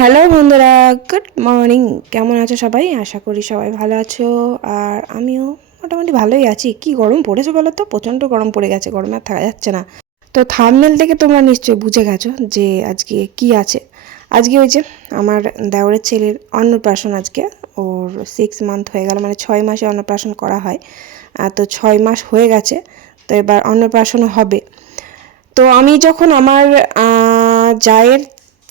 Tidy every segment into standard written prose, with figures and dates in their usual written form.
Hello বন্ধুরা, good morning. কেমন আছো সবাই? আশা করি সবাই ভালো আছো। আর আমিও মোটামুটি ভালোই আছি। কি গরম পড়েছে বলো তো, প্রচণ্ড গরম পড়ে গেছে, গরমে আর থাকা যাচ্ছে না। তো থাম্বনেল থেকে তোমরা নিশ্চয়ই বুঝে গেছো যে আজকে কি আছে। আজকে ওই যে আমার দেওরের ছেলের অন্নপ্রাশন। আজকে ওর 6 মান্থ হয়ে গেল, মানে 6 মাসে অন্নপ্রাশন করা হয়। তো 6 মাস হয়ে গেছে, তো এবার অন্নপ্রাশনও হবে। তো আমি যখন আমার জায়ের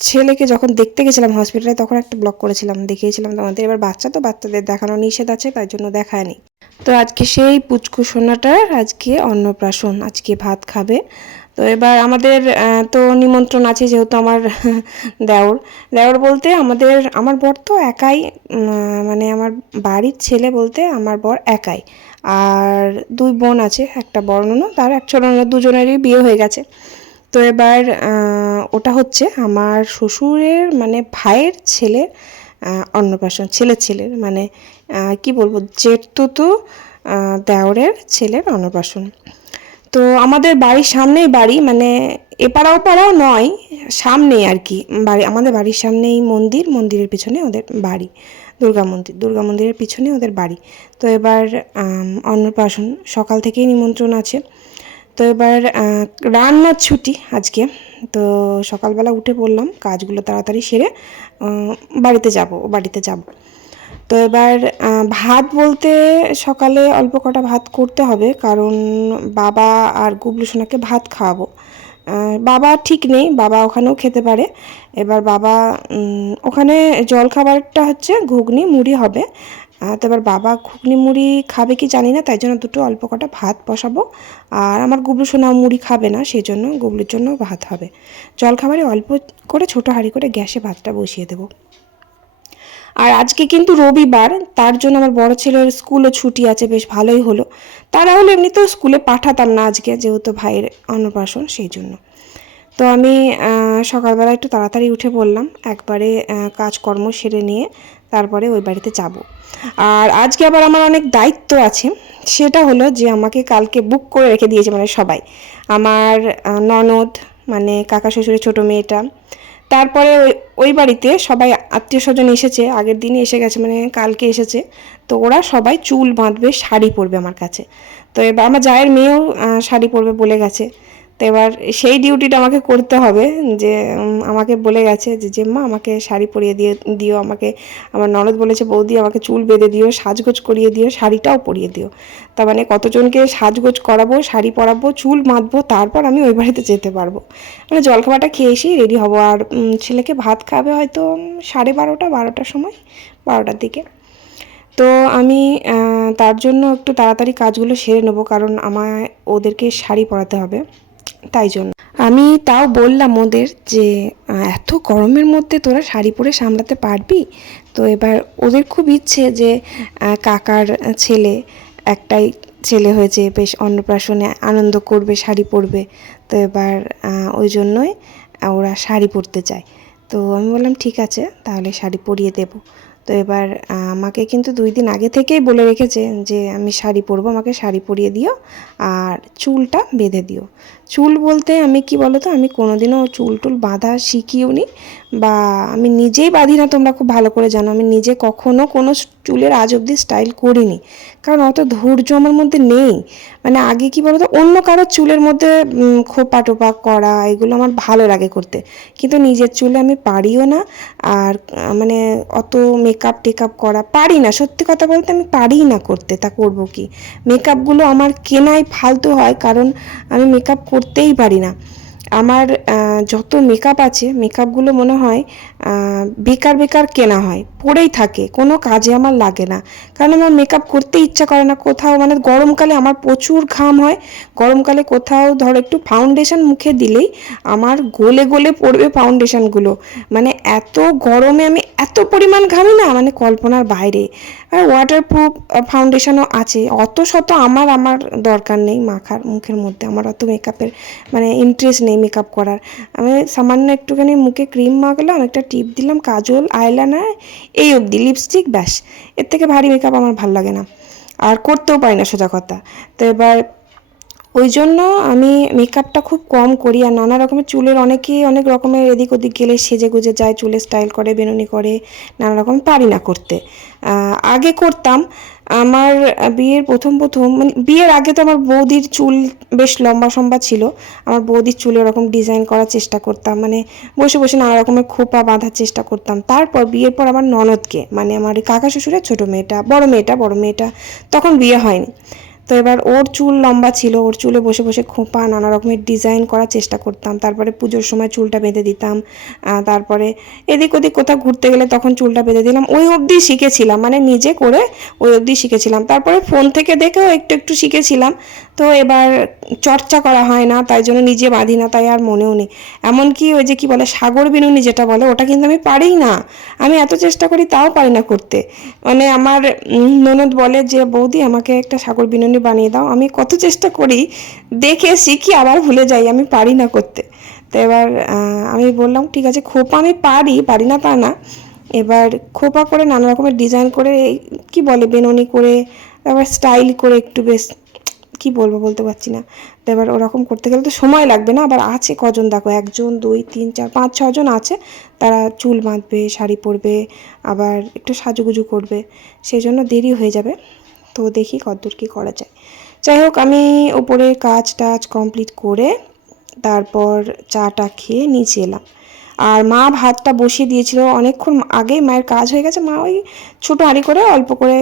ছেলেকে যখন দেখতে গেছিলাম হসপিটালে, তখন একটা ব্লগ করেছিলাম, দেখিয়েছিলাম তোমাদের। এবার বাচ্চা তো, বাচ্চাদের দেখানো নিষেধ আছে, তাই জন্য দেখায়নি। তো আজকে সেই পুচকু সোনাটার আজকে অন্নপ্রাশন, আজকে ভাত খাবে। তো এবার আমাদের তো নিমন্ত্রণ আছে, যেহেতু আমার দেওর দেওর বলতে আমার বর তো একাই, মানে আমার বাড়ির ছেলে বলতে আমার বর একাই। আর 2 বোন আছে, একটা বড় ননদ আর এক ছোট ননদ, দুজনেরই বিয়ে হয়ে গেছে। তো এবার ওটা হচ্ছে আমার শ্বশুরের মানে ভাইয়ের ছেলের অন্নপ্রাশন, ছেলের মানে কি বলবো, জেঠতুতো দেওরের ছেলের অন্নপ্রাশন। তো আমাদের বাড়ির সামনেই বাড়ি, মানে এপাড়া ওপাড়াও নয়, সামনেই আর কি বাড়ি। আমাদের বাড়ির সামনেই মন্দিরের পিছনে ওদের বাড়ি। দুর্গা মন্দিরের পিছনে ওদের বাড়ি। তো এবার অন্নপ্রাশন, সকাল থেকেই নিমন্ত্রণ আছে। তো এবার রান্নার ছুটি আজকে। তো সকালবেলা উঠে পড়লাম, কাজগুলো তাড়াতাড়ি সেরে বাড়িতে যাব। তো এবার ভাত বলতে সকালে অল্প কটা ভাত করতে হবে, কারণ বাবা আর গুবলু সোনাকে ভাত খাওয়াবো। বাবা ঠিক নেই, বাবা ওখানেও খেতে পারে। এবার বাবা ওখানে জলখাবারটা হচ্ছে ঘুগনি মুড়ি হবে। তো এবার বাবা ঘুগনি মুড়ি খাবে কি জানি না, তাই জন্য দুটো অল্প কটা ভাত বসাবো। আর আমার গুবলু সোনা মুড়ি খাবে না, সেই জন্য গুবলুর জন্য ভাত হবে। জলখাবারে অল্প করে ছোটো হাঁড়ি করে গ্যাসে ভাতটা বসিয়ে দেবো। আর আজকে কিন্তু রবিবার, তার জন্য আমার বড় ছেলের স্কুলও ছুটি আছে, বেশ ভালোই হলো। তারা হলে এমনিতেও স্কুলে পাঠাতাম না আজকে, যেহেতু ভাইয়ের অন্নপ্রাশন, সেই জন্য। তো আমি সকালবেলা একটু তাড়াতাড়ি উঠে পড়লাম, একবারে কাজকর্ম সেরে নিয়ে তারপরে ওই বাড়িতে যাব। আর আজকে আবার আমার অনেক দায়িত্ব আছে। সেটা হলো যে আমাকে কালকে বুক করে রেখে দিয়েছে, মানে সবাই, আমার ননদ, মানে কাকা শ্বশুরের ছোটো মেয়েটা, তারপরে ওই বাড়িতে সবাই আত্মীয় স্বজন এসেছে, আগের দিনই এসে গেছে, মানে কালকে এসেছে। তো ওরা সবাই চুল বাঁধবে, শাড়ি পরবে আমার কাছে। তো এবার আমার জায়ের মেয়েও শাড়ি পরবে বলে গেছে। তো এবার সেই ডিউটিটা আমাকে করতে হবে। যে আমাকে বলে গেছে যে মা আমাকে শাড়ি পরিয়ে দিও আমাকে। আমার ননদ বলেছে বৌদি আমাকে চুল বেঁধে দিও, সাজগোজ করিয়ে দিও, শাড়িটাও পরিয়ে দিও। তার মানে কতজনকে সাজগোজ করাবো, শাড়ি পরাবো, চুল বাঁধবো, তারপর আমি ওই বাড়িতে যেতে পারবো। মানে জলখাবারটা খেয়ে এসেই রেডি হবো। আর ছেলেকে ভাত খাবে হয়তো 12:30 সময়, 12টার দিকে। তো আমি তার জন্য একটু তাড়াতাড়ি কাজগুলো সেরে নেবো, কারণ আমায় ওদেরকে শাড়ি পরাতে হবে, তাই জন্য আমি তাও বললাম ওদের যে এত গরমের মধ্যে তোরা শাড়ি পরে সামলাতে পারবি? তো এবার ওদের খুব ইচ্ছে যে কাকার ছেলে, একটাই ছেলে হয়েছে, বেশ অন্নপ্রাশনে আনন্দ করবে, শাড়ি পরবে। তো এবার ওই জন্যই ওরা শাড়ি পরতে চায়। তো আমি বললাম ঠিক আছে, তাহলে শাড়ি পরিয়ে দেবো। তো এবার আমাকে কিন্তু 2 দিন আগে থেকেই বলে রেখেছে যে আমি শাড়ি পরবো, আমাকে শাড়ি পরিয়ে দিও আর চুলটা বেঁধে দিও। চুল বলতে আমি কি বলো তো, আমি কোনোদিনও চুল টুল বাঁধা শিখিও নি, বা আমি নিজেই বাঁধি না, তোমরা খুব ভালো করে জানো। আমি নিজে কখনো কোনো চুলের আজ অবধি স্টাইল করিনি, কারণ অত ধৈর্য আমার মধ্যে নেই। মানে আগে কি বলো তো, অন্য কারোর চুলের মধ্যে খোপা টোপা করা এগুলো আমার ভালো লাগে করতে, কিন্তু নিজের চুলে আমি পারিও না। আর মানে অত মেকআপ টেকআপ করা পারি না, সত্যি কথা বলতে আমি পারিই না করতে। তা করবো কি, মেকআপগুলো আমার কেনাই ফালতু হয়, কারণ আমি মেকআপ করতেই পারি না। আমার যত মেকআপ আছে, মেকআপগুলো মনে হয় বেকার বেকার কেনা হয়, পড়েই থাকে, কোনো কাজে আমার লাগে না। কারণ আমার মেকআপ করতে ইচ্ছা করে না কোথাও। মানে গরমকালে আমার প্রচুর ঘাম হয়, গরমকালে কোথাও ধরো একটু ফাউন্ডেশন মুখে দিলেই আমার গলে গলে পড়বে ফাউন্ডেশনগুলো। মানে এত গরমে আমি এত পরিমাণ ঘামি না, মানে কল্পনার বাইরে। আর ওয়াটারপ্রুফ ফাউন্ডেশনও আছে, অত শত আমার দরকার নেই মাখার মুখের মধ্যে। আমার অত মেকআপের মানে ইন্টারেস্ট নেই মেকআপ করার। আমি সামান্য একটুখানি মুখে ক্রিম মাখলাম, একটা টিপ দিলাম, কাজল, আইলাইনার, এই অবধি, লিপস্টিক, ব্যাস। এর থেকে ভারী মেকআপ আমার ভাল লাগে না, আর করতেও পারি না সোজা কথা। তো এবার ওই জন্য আমি মেকআপটা খুব কম করি। আর নানা রকমের চুলের অনেকেই অনেক রকমের এদিক ওদিক গেলে সেজে গুজে যায়, চুলের স্টাইল করে, বেনুনি করে, নানা রকম, পারি না করতে। আগে করতাম। আমার বিয়ের প্রথম প্রথম মানে বিয়ের আগে তো আমার বৌদির চুল বেশ লম্বা সম্বা ছিল। আমার বৌদির চুলে ওরকম ডিজাইন করার চেষ্টা করতাম, মানে বসে বসে নানা রকমের খোপা বাঁধার চেষ্টা করতাম। তারপর বিয়ের পর আমার ননদকে, মানে আমার কাকা শ্বশুরের ছোটো মেয়েটা, বড় মেয়েটা তখন বিয়ে হয়নি। তো এবার ওর চুল লম্বা ছিল, ওর চুলে বসে বসে খোঁপা নানা রকমের ডিজাইন করার চেষ্টা করতাম। তারপরে পুজোর সময় চুলটা বেঁধে দিতাম। তারপরে এদিক ওদিক কোথাও ঘুরতে গেলে তখন চুলটা বেঁধে দিলাম। ওই অবধি শিখেছিলাম, মানে নিজে করে ওই অবধি শিখেছিলাম। তারপরে ফোন থেকে দেখেও একটু একটু শিখেছিলাম। তো এবার চর্চা করা হয় না, তাই জন্য নিজে বাঁধি না, তাই আর মনেও নেই। এমনকি ওই যে কি বলে সাগর বিনুনি যেটা বলে, ওটা কিন্তু আমি পারিই না। আমি এত চেষ্টা করি তাও পারি না করতে। মানে আমার ননদ বলে যে বৌদি আমাকে একটা সাগর বিনুনি বানিয়ে দাও। আমি কত চেষ্টা করি, দেখে শিখি আবার ভুলে যাই, আমি পারি না করতে। তো এবার আমি বললাম ঠিক আছে, খোপা আমি পারি না তা না। এবার খোপা করে নানা রকমের ডিজাইন করে, কি বলে বেনুনি করে, আবার স্টাইল করে একটু বেশ, কি বলবো বলতে পারছি না। তো এবার ওরকম করতে গেলে তো সময় লাগবে না। আবার আছে কজন, দেখো 1 2 3 4 5 6 জন আছে, তারা চুল বাঁধবে, শাড়ি পরবে, আবার একটু সাজুগুজু করবে, সেই জন্য দেরি হয়ে যাবে। তো দেখি কতদূর কী করা যায়। যাই হোক, আমি ওপরে কাজ টাজ কমপ্লিট করে তারপর চাটা খেয়ে নিচে এলাম। আর মা ভাতটা বসিয়ে দিয়েছিল অনেকক্ষণ আগেই, মায়ের কাজ হয়ে গেছে। মা ওই ছোটো হাঁড়ি করে অল্প করে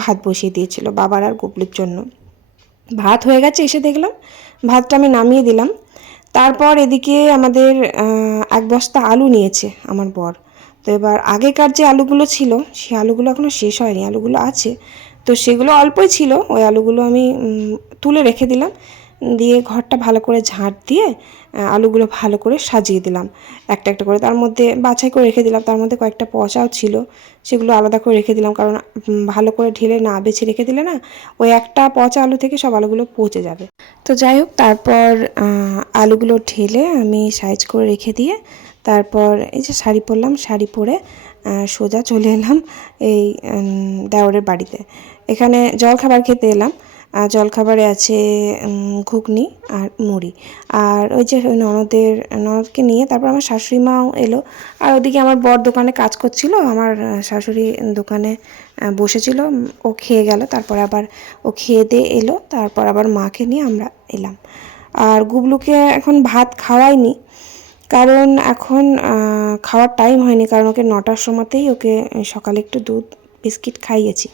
ভাত বসিয়ে দিয়েছিল বাবার আর গুবলুর জন্য। ভাত হয়ে গেছে, এসে দেখলাম ভাতটা আমি নামিয়ে দিলাম। তারপর এদিকে আমাদের 1 বস্তা আলু নিয়েছে আমার বর। তো এবার আগেকার যে আলুগুলো ছিল সেই আলুগুলো এখনও শেষ হয়নি, আলুগুলো আছে। তো সেগুলো অল্পই ছিল, ওই আলুগুলো আমি তুলে রেখে দিলাম। দিয়ে ঘরটা ভালো করে ঝাঁট দিয়ে আলুগুলো ভালো করে সাজিয়ে দিলাম একটা একটা করে। তার মধ্যে বাছাই করে রেখে দিলাম, তার মধ্যে কয়েকটা পচাও ছিল, সেগুলো আলাদা করে রেখে দিলাম। কারণ ভালো করে ঢেলে না বেছে রেখে দিলে না, ওই একটা পচা আলু থেকে সব আলুগুলো পচে যাবে। তো যাই হোক, তারপর আলুগুলো ঢেলে আমি সাইজ করে রেখে দিয়ে তারপর এই যে শাড়ি পরলাম, শাড়ি পরে সোজা চলে এলাম এই দেওরের বাড়িতে। এখানে জলখাবার খেতে এলাম। জলখাবারে আছে ঘুগনি আর মুড়ি। আর ওই যে ননদকে নিয়ে তারপর আমার শাশুড়ি মাও এলো। আর ওদিকে আমার বর দোকানে কাজ করছিল, আমার শাশুড়ি দোকানে বসেছিল। ও খেয়ে গেল, তারপর আবার ও খেয়ে দিয়ে এলো, তারপর আবার মাকে নিয়ে আমরা এলাম। আর গুবলুকে এখন ভাত খাওয়াইনি, কারণ এখন খাওয়ার টাইম হয়নি। কারণ ওকে 9টার সময়তেই ওকে সকালে একটু দুধ বিস্কিট খাইয়েছি।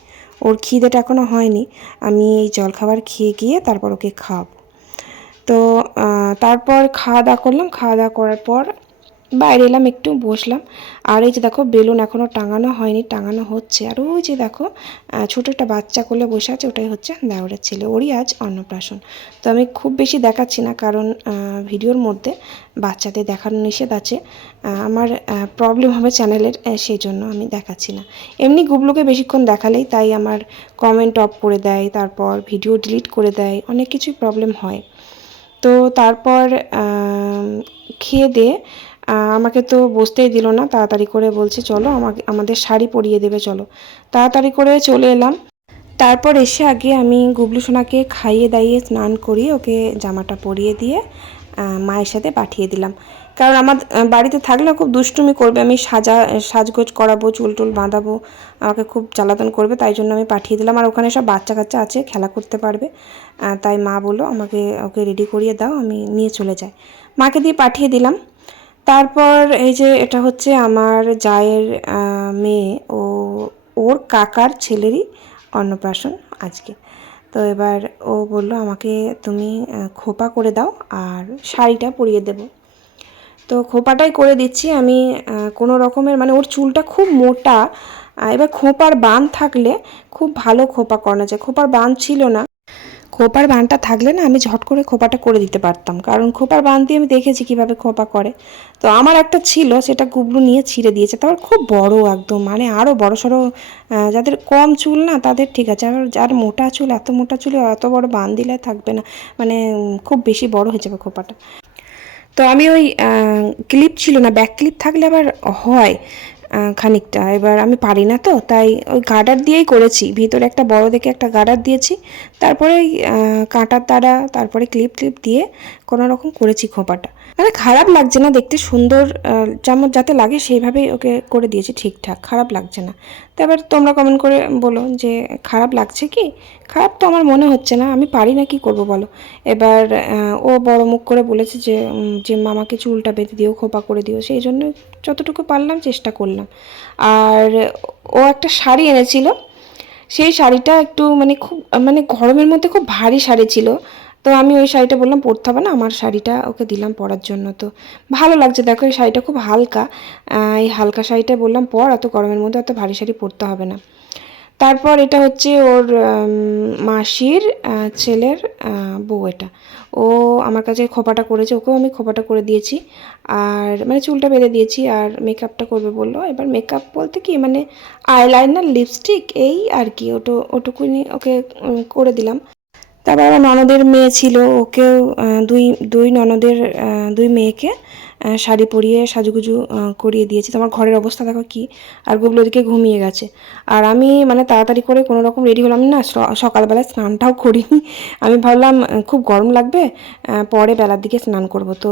ওর খিদেটা এখনও হয়নি। আমি এই জলখাবার খেয়ে গিয়ে তারপর ওকে খাওয়াবো। তো তারপর খাওয়া দাওয়া করলাম। খাওয়া দাওয়া করার পর বাইরে এলাম, একটু বসলাম। আর এই যে দেখো বেলুন এখনও টাঙানো হয়নি, টাঙানো হচ্ছে। আর ওই যে দেখো ছোটো একটা বাচ্চা কোলে বসে আছে, ওটাই হচ্ছে দেওরের ছেলে, ওরই আজ অন্নপ্রাশন। তো আমি খুব বেশি দেখাচ্ছি না, কারণ ভিডিওর মধ্যে বাচ্চাদের দেখানো নিষেধ আছে, আমার প্রবলেম হবে চ্যানেলের, সেই জন্য আমি দেখাচ্ছি না। এমনি গুবলুকে বেশিক্ষণ দেখালেই তাই আমার কমেন্ট অফ করে দেয়, তারপর ভিডিও ডিলিট করে দেয়, অনেক কিছুই প্রবলেম হয়। তো তারপর খেয়ে দিয়ে আমাকে তো বসতেই দিল না, তাড়াতাড়ি করে বলছে চলো আমাদের শাড়ি পরিয়ে দেবে, চলো। তাড়াতাড়ি করে চলে এলাম। তারপর এসে আগে আমি গুবলু সোনাকে খাইয়ে দাইয়ে স্নান করিয়ে ওকে জামাটা পরিয়ে দিয়ে মায়ের সাথে পাঠিয়ে দিলাম। কারণ আমার বাড়িতে থাকলে খুব দুষ্টুমি করবে, আমি সাজগোজ করাবো, চুল টুল বাঁধাবো, আমাকে খুব জ্বালাতন করবে, তাই জন্য আমি পাঠিয়ে দিলাম। আর ওখানে সব বাচ্চা কাচ্চা আছে, খেলা করতে পারবে। তাই মা বললো ওকে রেডি করিয়ে দাও, আমি নিয়ে চলে যাই। মাকে দিয়ে পাঠিয়ে দিলাম। তারপর এই যে এটা হচ্ছে আমার জায়ের মেয়ে, ওর কাকার ছেলেরই অন্নপ্রাশন আজকে। তো এবার ও বলল আমাকে তুমি খোপা করে দাও আর শাড়িটা পরিয়ে দেবো। তো খোপাটাই করে দিচ্ছি আমি। কোনো রকমের, মানে ওর চুলটা খুব মোটা। এবার খোপার বান থাকলে খুব ভালো খোপা করানো যায়। খোপার বান ছিল না, খোপার বানটা থাকলে না আমি ঝট করে খোপাটা করে দিতে পারতাম, কারণ খোপার বান দিয়ে আমি দেখেছি কীভাবে খোপা করে। তো আমার একটা ছিল, সেটা গুবলু নিয়ে ছিঁড়ে দিয়েছে। তারপর খুব বড় একদম, মানে আরও বড় সড়ো, যাদের কম চুল না তাদের ঠিক আছে, আর যার মোটা চুল, এত মোটা চুলে এত বড় বান দিলে থাকবে না, মানে খুব বেশি বড় হয়ে যাবে খোপাটা। তো আমি ওই ক্লিপ ছিল না, ব্যাক ক্লিপ থাকলে আবার হয়, খানিকটা। এবার আমি পারি না তো, তাই ওই গার্ডার দিয়েই করেছি, ভিতরে একটা বড় দেখে একটা গার্ডার দিয়েছি, তারপরে কাঁটার দ্বারা তারপরে ক্লিপ ক্লিপ দিয়ে কোনো রকম করেছি খোঁপাটা। মানে খারাপ লাগছে না দেখতে, সুন্দর যেমন যাতে লাগে সেইভাবেই ওকে করে দিয়েছি, ঠিকঠাক খারাপ লাগছে না। তো এবার তোমরা কমেন্ট করে বলো যে খারাপ লাগছে কি। খারাপ তো আমার মনে হচ্ছে না, আমি পারি না, কি করব বলো। এবার ও বড় মুখ করে বলেছে যে যে মামাকে চুলটা বেঁধে দিও, খোপা করে দিও, সেই জন্য যতটুকু পারলাম চেষ্টা করলাম। আর ও একটা শাড়ি এনেছিল, সেই শাড়িটা একটু মানে খুব মানে গরমের মধ্যে খুব ভারী শাড়ি ছিল। তো আমি ওই শাড়িটা বললাম পরতে হবে না, আমার শাড়িটা ওকে দিলাম পরার জন্য। তো ভালো লাগছে, দেখো এই শাড়িটা খুব হালকা, এই হালকা শাড়িটা বললাম পর, এত গরমের মধ্যে এত ভারী শাড়ি পরতে হবে না। তারপর এটা হচ্ছে ওর মাসির ছেলের বউ, এটা ও আমার কাছে খোপাটা করেছে, ওকেও আমি খোপাটা করে দিয়েছি, আর মানে চুলটা বেঁধে দিয়েছি, আর মেকআপটা করবে বললো। এবার মেকআপ বলতে কি মানে আইলাইনার, লিপস্টিক, এই আর কি, ওটুকুনি ওকে করে দিলাম। তারপর আমার ননদের মেয়ে ছিল, ওকেও দুই দুই ননদের দুই মেয়েকে শাড়ি পরিয়ে সাজুগুজু করিয়ে দিয়েছি। তোমার ঘরের অবস্থা দেখো কি, আর গুবলো ওদিকে ঘুমিয়ে গেছে। আর আমি মানে তাড়াতাড়ি করে কোনো রকম রেডি হলাম না, সকালবেলায় স্নানটাও করিনি। আমি ভাবলাম খুব গরম লাগবে, পরে বেলার দিকে স্নান করব। তো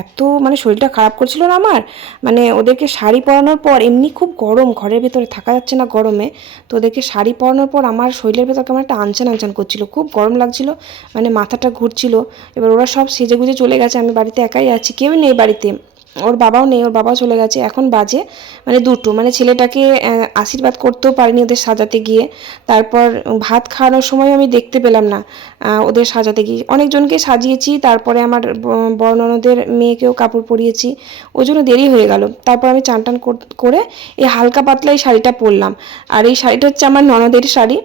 এত মানে শরীরটা খারাপ করছিল না আমার, মানে ওদেরকে শাড়ি পরানোর পর এমনি খুব গরম, ঘরের ভেতরে থাকা যাচ্ছে না গরমে। তো ওদেরকে শাড়ি পরানোর পর আমার শরীরের ভেতর কেমন একটা আনচান আনচান করছিল, খুব গরম লাগছিল, মানে মাথাটা ঘুরছিল। এবার ওরা সব সেজে গুজে চলে গেছে, আমি বাড়িতে একাই আছি, কেউ নেই বাড়িতে, ওর বাবাও নেই, ওর বাবাও চলে গেছে। এখন বাজে মানে 2টো, মানে ছেলেটাকে আশীর্বাদ করতেও পারিনি ওদের সাজাতে গিয়ে। তারপর ভাত খাওয়ানোর সময় আমি দেখতে পেলাম না ওদের সাজাতে গিয়ে, অনেকজনকে সাজিয়েছি, তারপরে আমার বড় ননদের মেয়েকেও কাপড় পরিয়েছি, ওই জন্য দেরি হয়ে গেল। তারপর আমি চান টান করে এই হালকা পাতলা এই শাড়িটা পরলাম, আর এই শাড়িটা হচ্ছে আমার ননদের শাড়ি।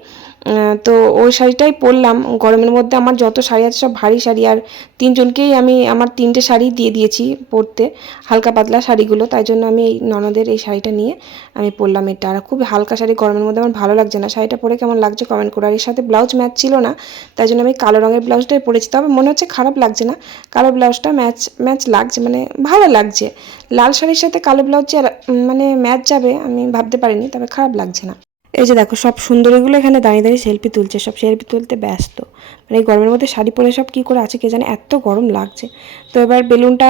তো ওই শাড়িটাই পরলাম, গরমের মধ্যে আমার যত শাড়ি আছে সব ভারী শাড়ি, আর 3জনকেই আমি আমার 3টে শাড়ি দিয়ে দিয়েছি পরতে, হালকা পাতলা শাড়িগুলো, তাই জন্য আমি এই ননদের এই শাড়িটা নিয়ে আমি পরলাম এটা। আর খুব হালকা শাড়ি, গরমের মধ্যে আমার ভালো লাগছে না, শাড়িটা পরে কেমন লাগছে কমেন্ট করো। আর এর সাথে ব্লাউজ ম্যাচ ছিল না, তাই জন্য আমি কালো রঙের ব্লাউজটাই পরেছি, তবে মনে হচ্ছে খারাপ লাগছে না, কালো ব্লাউজটা ম্যাচ লাগছে, মানে ভালো লাগছে। লাল শাড়ির সাথে কালো ব্লাউজ যে মানে ম্যাচ যাবে আমি ভাবতে পারিনি, তবে খারাপ লাগছে না। এই যে দেখো সব সুন্দরীগুলো এখানে দাঁড়িয়ে দাঁড়িয়ে সেলফি তুলছে, সব সেলফি তুলতে ব্যস্ত, মানে এই গরমের মধ্যে শাড়ি পরে সব কী করে আছে কে জানে, এত গরম লাগছে। তো এবার বেলুনটা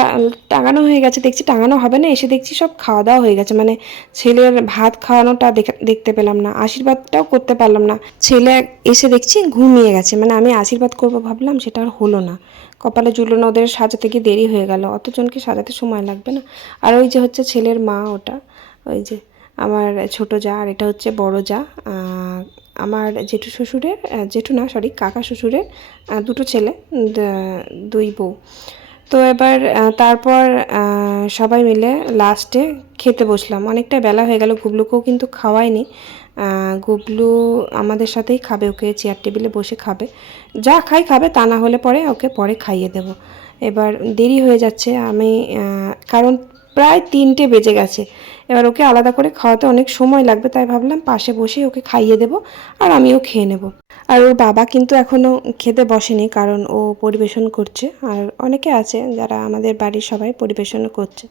টাঙানো হয়ে গেছে, দেখছি টাঙানো হবে না, এসে দেখছি সব খাওয়া দাওয়া হয়ে গেছে, মানে ছেলের ভাত খাওয়ানোটা দেখতে পেলাম না, আশীর্বাদটাও করতে পারলাম না। ছেলে এসে দেখছি ঘুমিয়ে গেছে, মানে আমি আশীর্বাদ করবো ভাবলাম, সেটা আর হলো না, কপালে জুটলো না, ওদের সাজাতে গিয়ে দেরি হয়ে গেল, অতজনকে সাজাতে সময় লাগবে না। আর ওই যে হচ্ছে ছেলের মা, ওটা ওই যে আমার ছোটো যা, আর এটা হচ্ছে বড় যা, আমার জেঠু শ্বশুরের, জেঠু না সরি কাকা শ্বশুরের 2টো ছেলে, 2 বউ। তো এবার তারপর সবাই মিলে লাস্টে খেতে বসলাম, অনেকটা বেলা হয়ে গেল, গুবলুকেও কিন্তু খাওয়াইনি, গুবলু আমাদের সাথেই খাবে, ওকে চেয়ার টেবিলে বসে খাবে, যা খাবে, তা না হলে পরে ওকে পরে খাইয়ে দেব। এবার দেরি হয়ে যাচ্ছে, আমি কারণ প্রায় 3টে বেজে গেছে, এবার ওকে আলাদা করে খাওয়াতে অনেক সময় লাগবে, তাই ভাবলাম পাশে বসে ওকে খাইয়ে দেব, আর আমিও খেয়ে নেব। আর ওর বাবা কিন্তু এখনও খেতে বসেনি, কারণ ও পরিবেশন করছে, আর অনেকে আছে যারা আমাদের বাড়ির সবাই পরিবেশন করছে।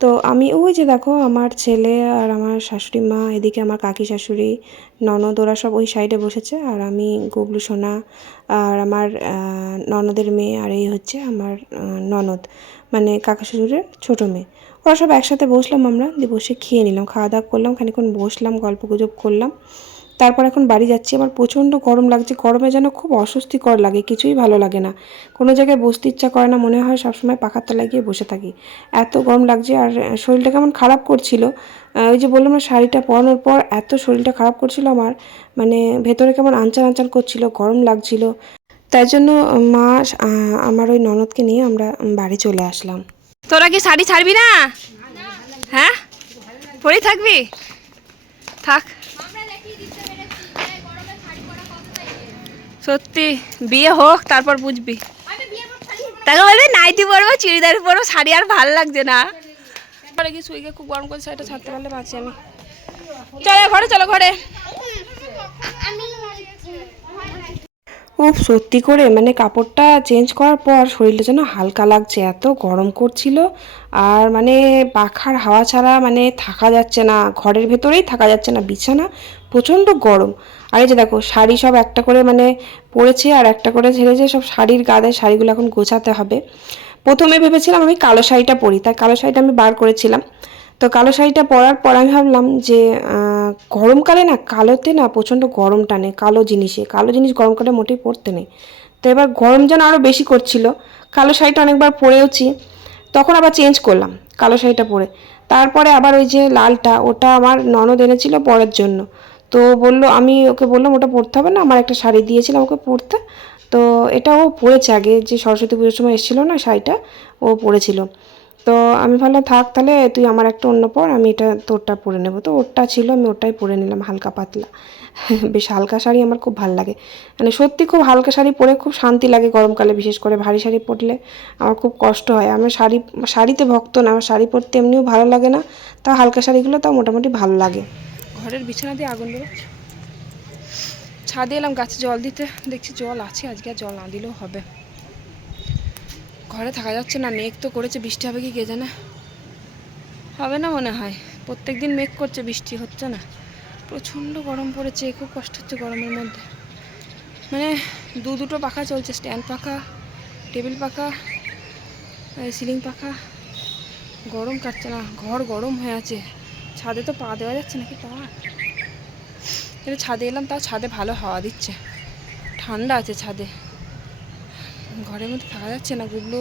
তো আমি ওই যে দেখো আমার ছেলে আর আমার শাশুড়ি মা, এদিকে আমার কাকি শাশুড়ি, ননদ, ওরা সব ওই সাইডে বসেছে, আর আমি, গুবলু সোনা, আর আমার ননদের মেয়ে, আর এই হচ্ছে আমার ননদ, মানে কাকা শ্বশুরের ছোটো মেয়ে, ওরা সব একসাথে বসলাম, আমরা দিয়ে বসে খেয়ে নিলাম, খাওয়া দাওয়া করলাম, খানিকক্ষণ বসলাম, গল্প গুজব করলাম। তারপর এখন বাড়ি যাচ্ছি, আমার প্রচণ্ড গরম লাগছে, গরমে যেন খুব অস্বস্তিকর লাগে, কিছুই ভালো লাগে না, কোনো জায়গায় বসতে ইচ্ছা করে না, মনে হয় সবসময় পাখার তলায় গিয়ে বসে থাকি, এত গরম লাগছে। আর শরীরটা কেমন খারাপ করছিল, ওই যে বললাম না শাড়িটা পরানোর পর এত শরীরটা খারাপ করছিল আমার, মানে ভেতরে কেমন আনচান আনচান করছিল, গরম লাগছিল, তাই জন্য মা আমার ওই ননদকে নিয়ে আমরা বাড়ি চলে আসলাম। তোরা কি শাড়ি ছাড়বি না? হ্যাঁ, পরেই থাকবি, থাক। সত্যি বিয়ে হোক তারপর বুঝবি, তাকে বলবি নাইটি পরবো, চুড়িদার পরবো, শাড়ি আর ভালো লাগছে না। পরে কি শুয়ে খুব গরম করছে, শাড়িটা ছাড়তে পারলে বাঁচি আমি। চলো ঘরে, চলো ঘরে। ও সত্যি করে মানে কাপড়টা চেঞ্জ করার পর শরীরটা যেন হালকা লাগছে, এত গরম করছিল। আর মানে পাখার হাওয়া ছাড়া মানে থাকা যাচ্ছে না, ঘরের ভেতরেই থাকা যাচ্ছে না, বিছানা প্রচণ্ড গরম। আর এই যে দেখো শাড়ি সব একটা করে মানে পরেছে আর একটা করে ঝেড়েছে, সব শাড়ির গায়ে শাড়িগুলো এখন গোছাতে হবে। প্রথমে ভেবেছিলাম আমি কালো শাড়িটা পরি, তাই কালো শাড়িটা আমি বার করেছিলাম। তো কালো শাড়িটা পরার পর আমি ভাবলাম যে গরমকালে না কালোতে না প্রচণ্ড গরম টানে, কালো জিনিসে, কালো জিনিস গরমকালে মোটেই পরতে নেই। তো এবার গরম যেন আরও বেশি করছিল, কালো শাড়িটা অনেকবার পরেওছি, তখন আবার চেঞ্জ করলাম কালো শাড়িটা পরে। তারপরে আবার ওই যে লালটা, ওটা আমার ননদ এনেছিল পরার জন্য। তো বললো, আমি ওকে বললাম ওটা পরতে হবে না, আমার একটা শাড়ি দিয়েছিলাম ওকে পরতে। তো এটা ও পরেছে, আগে যে সরস্বতী পুজোর সময় এসেছিলো না শাড়িটা, ও পরেছিল। তো আমি ভাবলাম থাক তাহলে তুই আমার একটা অন্য পর, আমি এটা তোরটা পরে নেবো। তো ওরটা ছিল, আমি ওটাই পরে নিলাম, হালকা পাতলা। বেশ হালকা শাড়ি আমার খুব ভালো লাগে, মানে সত্যি খুব হালকা শাড়ি পরে খুব শান্তি লাগে গরমকালে, বিশেষ করে ভারী শাড়ি পরলে আমার খুব কষ্ট হয়। আমার শাড়িতে ভক্ত না, আমার শাড়ি পরতে এমনিও ভালো লাগে না, তা হালকা শাড়িগুলো তাও মোটামুটি ভালো লাগে। ঘরের বিছানা দিয়ে আগুন বেরোচ্ছে। ছাদে এলাম গাছে জল দিতে, দেখছি জল আছে, আজকে আর জল না দিলেও হবে। ঘরে থাকা যাচ্ছে না, মেঘ তো করেছে, বৃষ্টি হবে কি কে জানে, হবে না মনে হয়। প্রত্যেক দিন মেঘ করছে, বৃষ্টি হচ্ছে না। প্রচণ্ড গরম পড়েছে, খুব কষ্ট হচ্ছে গরমের মধ্যে। মানে দুটো পাখা চলছে, স্ট্যান্ড পাখা, টেবিল পাখা, সিলিং পাখা, গরম কাটছে না, ঘর গরম হয়ে আছে। ছাদে তো পা দেওয়া যাচ্ছে নাকি, পা কিন্তু ছাদে এলাম, তাও ছাদে ভালো হাওয়া দিচ্ছে, ঠান্ডা আছে ছাদে। ঘরের মধ্যে থাকা যাচ্ছে না। গুগলু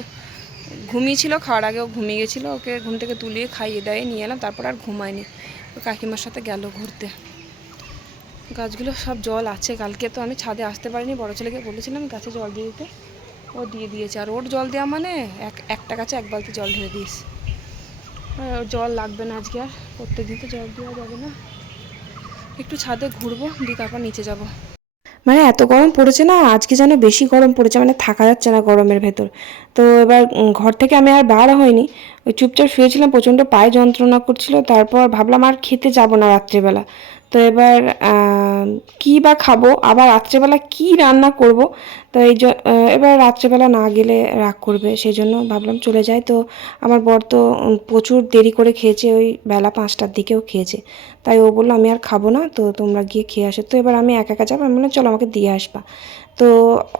ঘুমিয়েছিল, খাওয়ার আগেও ঘুমিয়ে গেছিলো, ওকে ঘুম থেকে তুলিয়ে খাইয়ে দাইয়ে নিয়ে এলাম, তারপর আর ঘুমায়নি, ও কাকিমার সাথে গেল ঘুরতে। গাছগুলো সব জল আছে, কালকে তো আমি ছাদে আসতে পারিনি, বড় ছেলেকে বলেছিলাম গাছে জল দিয়ে দিতে, ও দিয়ে দিয়েছে। আর ওর জল দেওয়া মানে একটা গাছে এক বালতি জল ঢেলে দিস, জল লাগবে না আজকে আর, প্রত্যেকদিন তো জল দেওয়া যাবে না। একটু ছাদে ঘুরবো, দিয়ে তারপর নিচে যাব। মানে এত গরম পড়েছে না আজকে, যেন বেশি গরম পড়েছে, মানে থাকা যাচ্ছে না গরমের ভেতর। তো এবার ঘর থেকে আমি আর বার হইনি, ওই চুপচাপ শুয়েছিলাম, প্রচণ্ড পায়ে যন্ত্রণা করছিল। তারপর ভাবলাম আর খেতে যাব না রাত্রেবেলা। তো এবার কী বা খাবো, আবার রাত্রেবেলা কি রান্না করব। তো এবার রাত্রেবেলা না গেলে রাগ করবে, সেই জন্য ভাবলাম চলে যাই। তো আমার বর তো প্রচুর দেরি করে খেয়েছে, ওই বেলা 5টার দিকেও খেয়েছে। তাই ও বললো আমি আর খাবো না, তো তোমরা গিয়ে খেয়ে আসো। তো এবার আমি একা একা যাবো, আমি বললাম চলো আমাকে দিয়ে আসবা। তো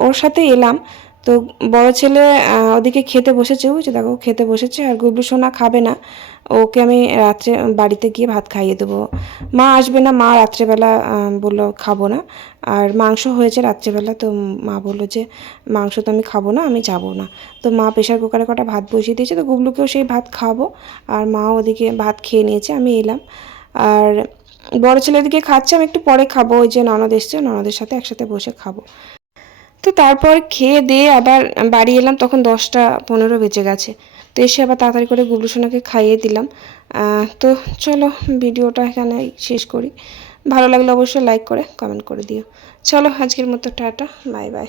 ওর সাথে এলাম। তো বড় ছেলে ওদিকে খেতে বসেছে, ওই যে দেখো খেতে বসেছে। আর গুবলু সোনা খাবে না, ওকে আমি রাত্রে বাড়িতে গিয়ে ভাত খাইয়ে দেবো। মা আসবে না, মা রাত্রেবেলা বললো খাবো না। আর মাংস হয়েছে রাত্রেবেলা, তো মা বললো যে মাংস তো আমি খাবো না, আমি যাবো না। তো মা প্রেশার কুকারে কটা ভাত বসিয়ে দিয়েছে, তো গুবলুকেও সেই ভাত খাবো। আর মা ওদিকে ভাত খেয়ে নিয়েছে, আমি এলাম। আর বড় ছেলে এদিকে খাচ্ছে, আমি একটু পরে খাবো, ওই যে ননদ এসছে, ননদের সাথে একসাথে বসে খাবো। তো তারপর খেয়ে দিয়ে আবার বাড়ি এলাম, তখন 10টা 15 বেজে গেছে। তো এসে আবার তাড়াতাড়ি করে গুবলু সোনাকে খাইয়ে দিলাম। তো চলো ভিডিওটা এখানে শেষ করি। ভালো লাগলে অবশ্যই লাইক করে কমেন্ট করে দিও। চলো আজকের মতো টাটা, বাই বাই।